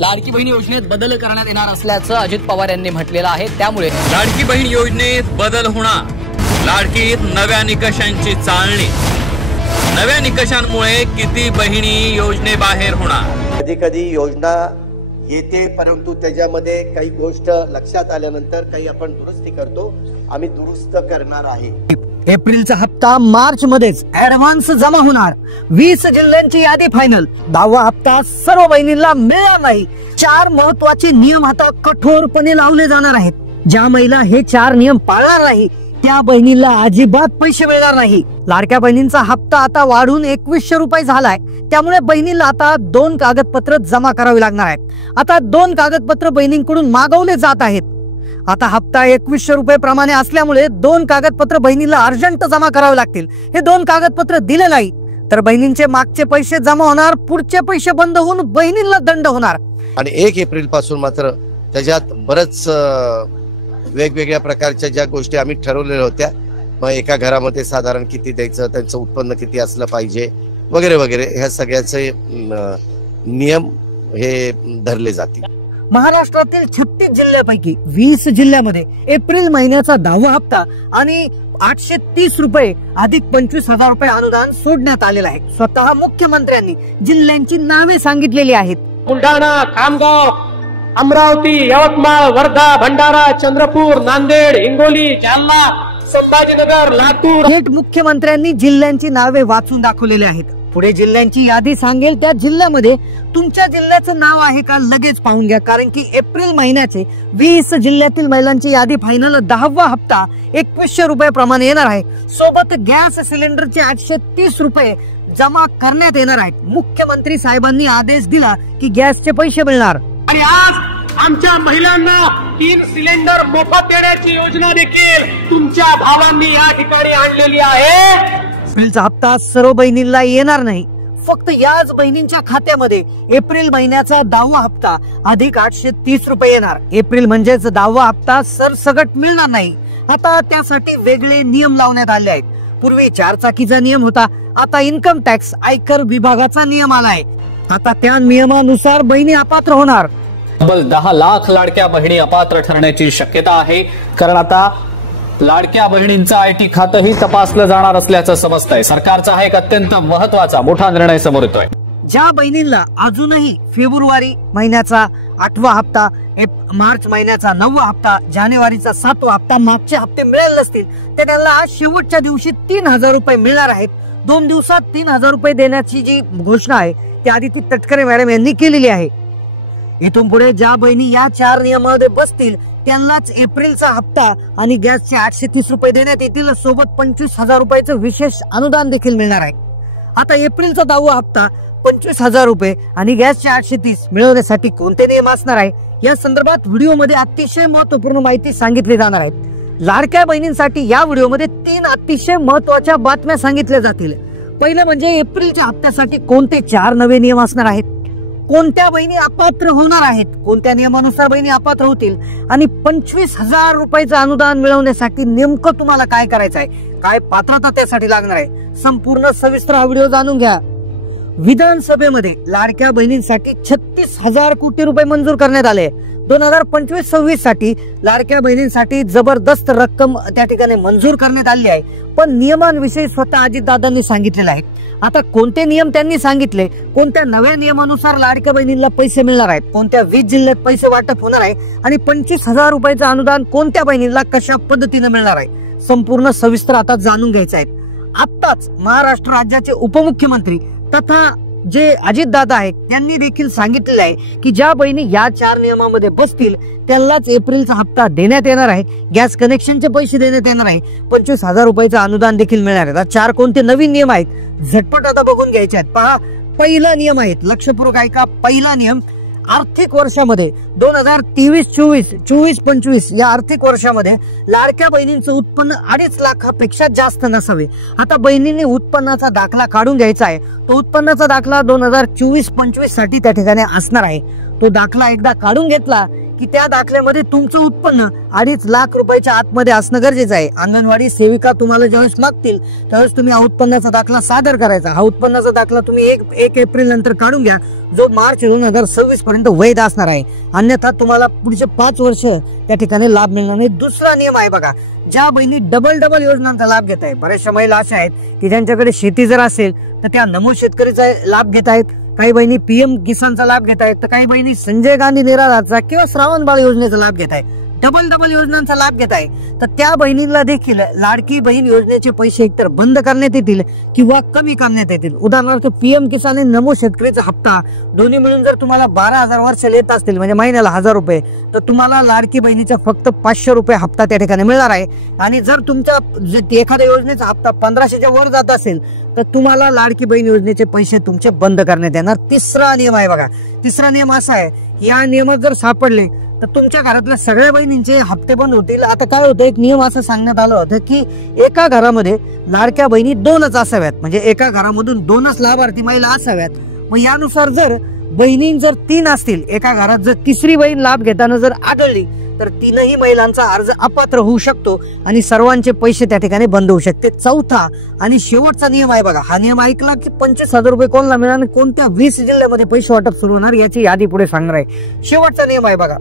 लाडकी बहीण योजनेत बदल करण्यात येणार असल्याचं अजित पवार यांनी म्हटलेलं आहे। त्यामुळे लाडकी बहीण योजनेत बदल होणार, लाडकीत नव्या निकषांची चालणी, नव्या निकषांमुळे किती बहिणी योजनेबाहेर होणार। कधी कधी योजना येते परंतु त्याच्यामध्ये काही गोष्ट लक्षात आल्यानंतर काही आपण दुरुस्ती करतो, आम्ही दुरुस्त करणार आहे। एप्रिलचा हप्ता मार्च मध्येच ऍडव्हान्स जमा होणार। 20 जिल्ह्यांची यादी फायनल। 10वा हप्ता सर्व बहिणींना मिळणार नाही। 4 महत्त्वाचे नियम आता कठोरपणे लावले जाणार आहेत। ज्या महिला हे 4 नियम पाळणार नाही त्या बहिणीला अजिबात पैसे मिळणार नाही। लाडक्या बहिणींचा हप्ता आता वाढून 2100 रुपये झालाय। त्यामुळे बहिणीला आता 2 कागदपत्र जमा करावी लागणार आहेत। आता 2 कागदपत्र बहिणींकडून मागवले जात आहेत। आता हप्ता 2100 रुपये प्रमाणे असल्यामुळे 2 कागदपत्र बहिणीला अर्जंट जमा करावे लागतील। हे 2 कागदपत्र दिले नाही तर बहिणींचे मागचे पैसे जमा होणार, पुढचे पैसे बंद होऊन बहिणींना दंड होणार। आणि 1 एप्रिल पासून मात्र त्याच्यात बरच वेगवेगळ्या प्रकारच्या ज्या गोष्टी आम्ही ठरवलेल्या होत्या, मग एका घरामध्ये साधारण किती द्यायचं, त्यांचं उत्पन्न किती असलं पाहिजे वगैरे वगैरे, ह्या सगळ्याचे नियम हे धरले जातील। महाराष्ट्रातील 36 जिल्ह्यापैकी 20 जिल्ह्यामध्ये एप्रिल महिन्याचा 10वा हप्ता आणि 830 रुपये अधिक 25,000 रुपये अनुदान सोडण्यात आलेलं आहे। स्वतः मुख्यमंत्र्यांनी जिल्ह्यांची नावे सांगितलेली आहेत। बुलढाणा, खामगाव, अमरावती, यवतमाळ, वर्धा, भंडारा, चंद्रपूर, नांदेड, हिंगोली, जालना, संभाजीनगर, लातूर। थेट मुख्यमंत्र्यांनी जिल्ह्यांची नावे वाचून दाखवलेली आहेत। पुढे जिल्ह्यांची यादी सांगेल त्या जिल्ह्यामध्ये तुमच्या जिल्ह्याचं नाव आहे का लगेच पाहून घ्या, कारण की एप्रिल महिन्याचे 20 जिल्ह्यातील महिलांची यादी फायनल 10वा हप्ता 2100 रुपये प्रमाणे येणार आहे। सोबत गॅस सिलेंडरचे 830 रुपये जमा करण्यात येणार आहेत। मुख्यमंत्री साहेबांनी आदेश दिला की गॅसचे पैसे मिळणार। आणि आज आमच्या महिलांना 3 सिलेंडर मोफत देण्याची योजना देखील तुमच्या भावांनी या ठिकाणी आणलेली आहे। एप्रिलचा हप्ता सर्व बहिणींना येणार नाही, फक्त याच बहिणींच्या खात्यामध्ये एप्रिल महिन्याचा 10वा हप्ता अधिक 830 रुपये येणार। एप्रिल म्हणजेच 10वा हप्ता सरसगट मिळणार नाही। आता त्यासाठी वेगळे नियम लावण्यात आले आहेत। पूर्वी 4 चाकीचा नियम होता, आता इन्कम टॅक्स आयकर विभागाचा नियम आलाय। आता त्या नियमानुसार बहिणी अपात्र होणार। तब्बल 10 लाख लाडक्या बहिणी अपात्र ठरण्याची शक्यता आहे, कारण आता लाडक्या बहिणींचं IT खातंही तपासलं जाणार असल्याचं समजतंय। सरकारचा हा एक अत्यंत महत्वाचा मोठा निर्णय समोर येतोय। ज्या बहिणींना अजूनही फेब्रुवारी महिन्याचा 8वा हप्ता, मार्च महिन्याचा 9वा हप्ता, जानेवारीचा 7वा हप्ता, मागचे हप्ते मिळाले नसतील तर त्यांना शेवटच्या दिवशी 3000 रुपये मिळणार आहेत। 2 दिवसात 3000 रुपये देण्याची जी घोषणा आहे ती आदिती तटकरे मॅडम यांनी केलेली आहे। इथून पुढे ज्या बहिणी या 4 नियमामध्ये बसतील त्यांनाच एप्रिलचा हप्ता आणि गॅसचे 830 रुपये देण्यात येतील। सोबत 25,000 रुपयाचं विशेष अनुदान देखील मिळणार आहे। आता एप्रिलचा 10वा हप्ता 25,000 रुपये आणि गॅसचे 830 मिळवण्यासाठी कोणते नियम असणार आहे या संदर्भात व्हिडिओमध्ये अतिशय महत्त्वपूर्ण माहिती सांगितली जाणार आहे। लाडक्या बहिणींसाठी या व्हिडिओमध्ये 3 अतिशय महत्त्वाच्या बातम्या सांगितल्या जातील। पहिलं म्हणजे एप्रिलच्या हप्त्यासाठी कोणते 4 नवे नियम असणार आहेत, कोणत्या बहिणी अपात्र होणार आहेत, कोणत्या नियमानुसार बहिणी अपात्र होतील आणि 25,000 रुपयाचं अनुदान मिळवण्यासाठी नेमकं तुम्हाला काय करायचं आहे, काय पात्रता त्यासाठी लागणार आहे, संपूर्ण सविस्तर हा व्हिडिओ जाणून घ्या। विधानसभेमध्ये लाडक्या बहिणींसाठी 36,000 कोटी रुपये मंजूर करण्यात आले। 2025-26 साठी लाडक्या बहिणींसाठी जबरदस्त रक्कम त्या ठिकाणी मंजूर करण्यात आली आहे। पण नियमांविषयी स्वतः अजितदादांनी सांगितलेलं आहे। आता कोणते नियम त्यांनी सांगितले, कोणत्या नव्या नियमानुसार लाडक्या बहिणींना पैसे मिळणार आहेत, कोणत्या 20 जिल्ह्यात पैसे वाटप होणार आहे आणि 25,000 रुपयाचं अनुदान कोणत्या बहिणींना कशा पद्धतीने मिळणार आहे, संपूर्ण सविस्तर आता जाणून घ्यायचं आहे। आताच महाराष्ट्र राज्याचे उपमुख्यमंत्री तथा जे अजितदादा आहेत त्यांनी देखील सांगितलेलं आहे की ज्या बहिणी या 4 नियमामध्ये बसतील त्यांनाच एप्रिलचा हप्ता देण्यात येणार आहे, गॅस कनेक्शनचे पैसे देण्यात येणार आहे, 25,000 रुपयाचं अनुदान देखील मिळणार आहे। 4 कोणते नवीन नियम आहेत झटपट आता बघून घ्यायचे आहेत। पहा, पहिला नियम आहे, लक्षपूर्वक ऐका। पहिला नियम, आर्थिक वर्षामध्ये 2023-24, 24-25 या आर्थिक वर्षामध्ये लाडक्या बहिणींचं उत्पन्न 2.5 लाखापेक्षा जास्त नसावे। आता बहिणींनी उत्पन्नाचा दाखला काढून घ्यायचा आहे। तो उत्पन्नाचा दाखला 2024-25 साठी त्या ठिकाणी असणार आहे। तो दाखला एकदा काढून घेतला की त्या दाखल्यामध्ये तुमचं उत्पन्न 2.5 लाख रुपयाच्या आतमध्ये असणं गरजेचं आहे. अंगणवाडी सेविका तुम्हाला ज्यावेळेस मागतील त्यावेळेस तुम्ही हा उत्पन्नाचा दाखला सादर करायचा. हा उत्पन्नाचा दाखला तुम्ही 1 एप्रिल नंतर काढून घ्या, जो मार्च 2026 पर्यंत वैध असणार आहे. अन्यथा तुम्हाला पुढचे 5 वर्ष त्या ठिकाणी लाभ मिळणार नाही. दुसरा नियम आहे बघा, ज्या बहिणी डबल योजनांचा लाभ घेत आहेत, बऱ्याचशा महिला अशा आहेत की ज्यांच्याकडे शेती जर असेल तर त्या नमो शेतकरीचा लाभ घेत आहेत, काही बहिणी PM किसानचा लाभ घेत आहेत, तर काही बहिणी संजय गांधी निराधारचा किंवा श्रावण बाळ योजनेचा लाभ घेत आहेत. डबल योजनांचा लाभ घेत आहे तर त्या बहिणींना देखील लाडकी बहीण योजनेचे पैसे एकतर बंद करण्यात येतील किंवा कमी करण्यात येतील. उदाहरणार्थ PM किसान आणि नमो शेतकरीचा हप्ता दोन्ही मिळून जर तुम्हाला 12,000 वर्षाला येत असतील म्हणजे महिन्याला 1,000 रुपये, तर तुम्हाला लाडकी बहिणीचा फक्त 500 रुपये हप्ता त्या ठिकाणी मिळणार आहे. आणि जर तुमच्या एखाद्या योजनेचा हप्ता 1500च्या वर जात असेल तर तुम्हाला लाडकी बहीण योजनेचे पैसे तुमचे बंद करण्यात येणार. तिसरा नियम आहे बघा, तिसरा नियम असा आहे, या नियमात जर सापडले तर तुमच्या घरातल्या सगळ्या बहिणींचे हप्ते बंद होतील. आता काय होतं, एक नियम असं सांगण्यात आलं होतं की एका घरामध्ये लाडक्या बहिणी 2च असाव्यात, म्हणजे एका घरामधून 2च लाभार्थी महिला असाव्यात. मग यानुसार जर बहिणी जर 3 असतील, एका घरात जर तिसरी बहीण लाभ घेताना जर आढळली तर 3ही महिलांचा अर्ज अपात्र होऊ शकतो आणि सर्वांचे पैसे त्या ठिकाणी बंद होऊ शकते. चौथा आणि शेवटचा नियम आहे बघा, हा नियम ऐकला की 25,000 रुपये कोणाला मिळणार, कोणत्या 20 जिल्ह्यामध्ये पैसे वाटप सुरू होणार याची यादी पुढे सांगणार आहे. शेवटचा नियम आहे बघा,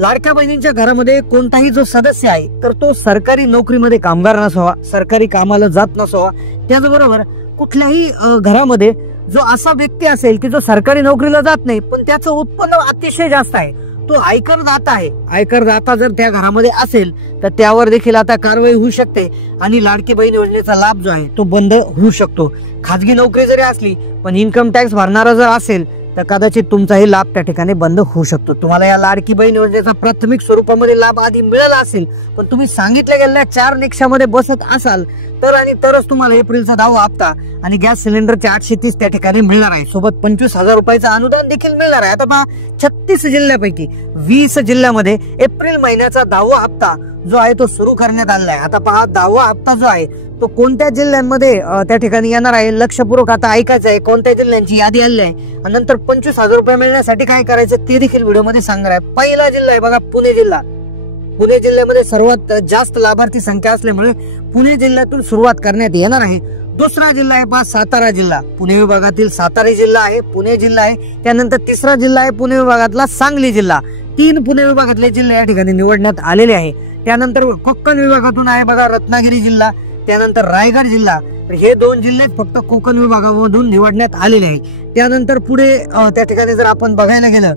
लाडक्या बहिणींच्या घरामध्ये कोणताही जो सदस्य आहे तर तो सरकारी नोकरीमध्ये कामगार नसावा, सरकारी कामाला जात नसावा. त्याचबरोबर कुठल्याही घरामध्ये जो असा व्यक्ती असेल की जो सरकारी नोकरीला जात नाही पण त्याचं उत्पन्न अतिशय जास्त आहे, तो आयकरदाता आहे, आयकरदाता जर त्या घरामध्ये असेल तर त्यावर देखील आता कारवाई होऊ शकते आणि लाडकी बहीण योजनेचा लाभ जो आहे तो बंद होऊ शकतो. खाजगी नोकरी जरी असली पण इन्कम टॅक्स भरणारा जर असेल तर कदाचित तुमचाही लाभ त्या ठिकाणी बंद होऊ शकतो. तुम्हाला या लाडकी बहीण योजनेचा प्राथमिक स्वरूपामध्ये लाभ आधी मिळाला असेल पण तुम्ही सांगितल्या गेलेल्या 4 निकषामध्ये बसत असाल तर आणि तरच तुम्हाला एप्रिलचा 10वा हप्ता आणि गॅस सिलेंडरचे 830 त्या ठिकाणी मिळणार आहे. सोबत 25,000 रुपयाचं अनुदान देखील मिळणार आहे. आता पहा, 36 जिल्ह्यापैकी 20 जिल्ह्यामध्ये एप्रिल महिन्याचा 10वा हप्ता जो आहे तो सुरू करण्यात आलेला आहे. आता पहा, 10वा हप्ता जो आहे तो कोणत्या जिल्ह्यांमध्ये त्या ठिकाणी येणार आहे लक्षपूर्वक आता ऐकायचं आहे. कोणत्या जिल्ह्यांची यादी आली आहे आणि नंतर 25,000 रुपये मिळण्यासाठी काय करायचं ते देखील व्हिडिओमध्ये सांगणार आहे. पहिला जिल्हा आहे बघा, पुणे जिल्हा. पुणे जिल्ह्यामध्ये सर्वात जास्त लाभार्थी संख्या असल्यामुळे पुणे जिल्ह्यातून सुरुवात करण्यात येणार आहे. दुसरा जिल्हा आहे पहा, सातारा जिल्हा. पुणे विभागातील सातारा जिल्हा आहे, पुणे जिल्हा आहे. त्यानंतर तिसरा जिल्हा आहे पुणे विभागातला सांगली जिल्हा. 3 पुणे विभागातले जिल्हे या ठिकाणी निवडण्यात आलेले आहे. त्यानंतर कोकण विभागातून आहे बघा रत्नागिरी जिल्हा, त्यानंतर रायगड जिल्हा. तर हे 2 जिल्हे फक्त कोकण विभागामधून निवडण्यात आलेले आहे. त्यानंतर पुढे त्या ठिकाणी जर आपण बघायला गेलं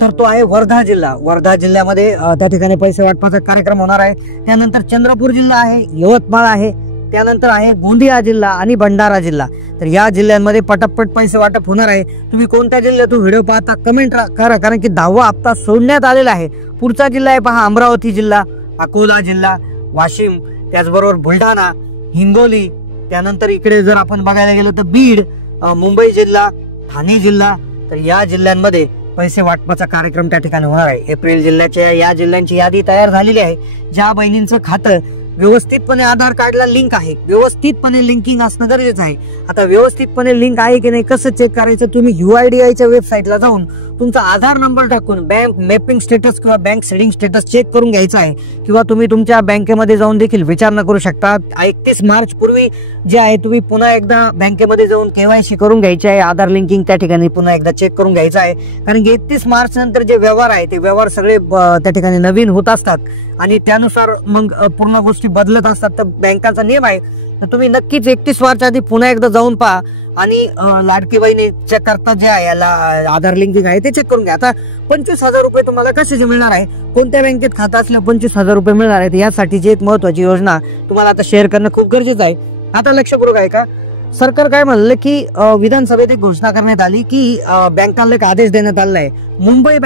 तर तो आहे वर्धा जिल्हा. वर्धा जिल्ह्यामध्ये त्या ठिकाणी पैसे वाटपाचा कार्यक्रम होणार आहे. त्यानंतर चंद्रपूर जिल्हा आहे, यवतमाळ आहे, त्यानंतर आहे गोंदिया जिल्हा आणि भंडारा जिल्हा. तर या जिल्ह्यांमध्ये पटापट पैसे वाटप होणार आहे. तुम्ही कोणत्या जिल्ह्यातून व्हिडिओ पाहता कमेंट करा, कारण की 10वा हप्ता सोडण्यात आलेला आहे. पुढचा जिल्हा आहे पहा, अमरावती जिल्हा, अकोला जिल्हा, वाशिम, त्याचबरोबर बुलढाणा, हिंगोली. त्यानंतर इकडे जर आपण बघायला गेलो तर बीड, मुंबई जिल्हा, ठाणे जिल्हा. तर या जिल्ह्यांमध्ये पैसे वाटपाचा कार्यक्रम त्या ठिकाणी होणार आहे. एप्रिल जिल्ह्याच्या या जिल्ह्यांची यादी तयार झालेली आहे. ज्या बहिणींचं खातं व्यवस्थितपणे आधार कार्डला लिंक आहे, व्यवस्थितपणे लिंकिंग असणं गरजेचं आहे. आता व्यवस्थितपणे लिंक आहे की नाही कसं चेक करायचं, तुम्ही UIDAIच्या वेबसाईटला जाऊन तुमचा आधार नंबर टाकून बँक मॅपिंग स्टेटस किंवा बँक सेडिंग स्टेटस चेक करून घ्यायचा आहे. किंवा तुम्ही तुमच्या बँकेमध्ये जाऊन देखील विचारणा करू शकता. 31 मार्च पूर्वी जे आहे तुम्ही पुन्हा एकदा बँकेमध्ये जाऊन KYC करून घ्यायचे आहे. आधार लिंकिंग त्या ठिकाणी पुन्हा एकदा चेक करून घ्यायचं आहे. कारण की 31 मार्च नंतर जे व्यवहार आहे ते व्यवहार सगळे त्या ठिकाणी नवीन होत असतात आणि त्यानुसार मग पूर्ण गोष्टी बदलत असतात. तर बँकाचा नियम आहे, तर तुम्ही नक्कीच 31 मार्च आधी पुन्हा एकदा जाऊन पहा आणि लाडकी बहिणीच्या करता जे आहे याला आधार लिंकिंग आहे ते चेक करून घ्या. आता 25,000 रुपये तुम्हाला कशाचे मिळणार आहे, कोणत्या बँकेत खातं असल्या 25,000 रुपये मिळणार आहेत, यासाठीची एक महत्वाची योजना तुम्हाला आता शेअर करणं खूप गरजेचं आहे. आता लक्षपूर्वक आहे का, सरकार काय म्हणलं की विधानसभेत एक घोषणा करण्यात आली की बँकांना एक आदेश देण्यात आलेला आहे. मुंबई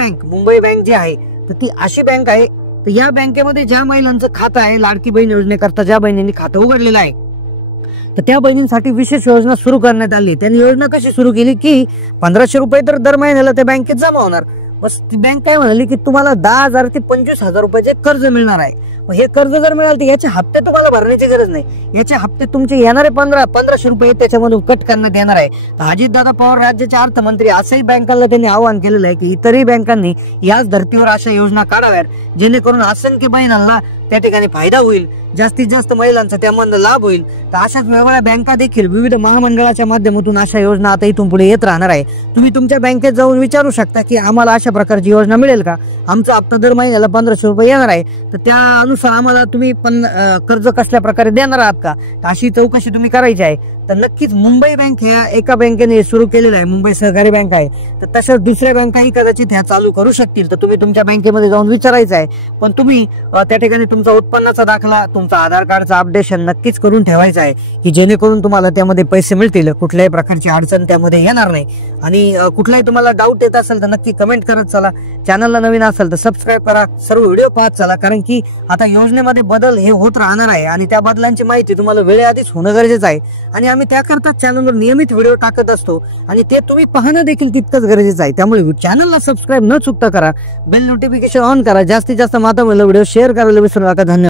बँक जी आहे तर ती अशी बँक आहे, तर या बँकेमध्ये ज्या महिलांचं खातं आहे लाडकी बहीण योजनेकरता ज्या बहिणींनी खातं उघडलेलं आहे तर त्या बहिणींसाठी विशेष योजना सुरू करण्यात आली. त्यांनी योजना कशी सुरू केली की 1,500 रुपये तर दर महिन्याला त्या बँकेत जमा होणार. बस ती बँक काय म्हणाली की तुम्हाला 10,000 ते 25,000 रुपयाचे कर्ज मिळणार आहे. मग हे कर्ज जर मिळालं तर याचे हप्ते तुम्हाला भरण्याची गरज नाही. याचे हप्ते तुमचे येणारे 1500 रुपये त्याच्यामधून कट करण्यात येणार आहे. अजितदादा पवार राज्याचे अर्थमंत्री असंही बँकांना त्यांनी आवाहन केलेलं आहे की इतरही बँकांनी याच धर्तीवर अशा योजना काढाव्यात जेणेकरून असंख्य महिलांना त्या ठिकाणी फायदा होईल, जास्तीत जास्त महिलांचा त्यामधून लाभ होईल. तर अशाच वेगवेगळ्या बँका देखील विविध महामंडळाच्या माध्यमातून अशा योजना आता इथून पुढे येत राहणार आहे. तुम्ही तुमच्या बँकेत जाऊन विचारू शकता की आम्हाला अशा प्रकारची योजना मिळेल का, आमचा हप्ता दर महिन्याला 1500 रुपये येणार आहे, तर त्या अनुसार आम्हाला तुम्ही कर्ज कसल्या प्रकारे देणार आहात का, अशी चौकशी तुम्ही करायची आहे. तर नक्कीच मुंबई बँक ह्या एका बँकेने सुरू केलेलं आहे, मुंबई सहकारी बँक आहे. तर तशाच दुसऱ्या बँकाही कदाचित ह्या चालू करू शकतील. तर तुम्ही तुमच्या बँकेमध्ये जाऊन विचारायचं आहे. पण तुम्ही त्या ठिकाणी तुमचा उत्पन्नाचा दाखला, तुमचा आधार कार्डचा अपडेशन नक्कीच करून ठेवायचं आहे की जेणेकरून तुम्हाला त्यामध्ये पैसे मिळतील, कुठल्याही प्रकारची अडचण त्यामध्ये येणार नाही. आणि कुठलाही तुम्हाला डाऊट येत असेल तर नक्की कमेंट करत चला. चॅनलला नवीन असेल तर सबस्क्राईब करा, सर्व व्हिडिओ पाहत चला. कारण की आता योजनेमध्ये बदल हे होत राहणार आहे आणि त्या बदलांची माहिती तुम्हाला वेळेआधीच होणं गरजेचं आहे. आणि आम्ही त्याकरता चॅनलवर नियमित व्हिडिओ टाकत असतो आणि ते तुम्ही पाहणं देखील तितकंच गरजेचं आहे. त्यामुळे चॅनलला सबस्क्राईब न चुकता करा, बेल नोटिफिकेशन ऑन करा, जास्तीत जास्त माता व्हिडिओ शेअर करायला विसरू नका. धन्यवाद.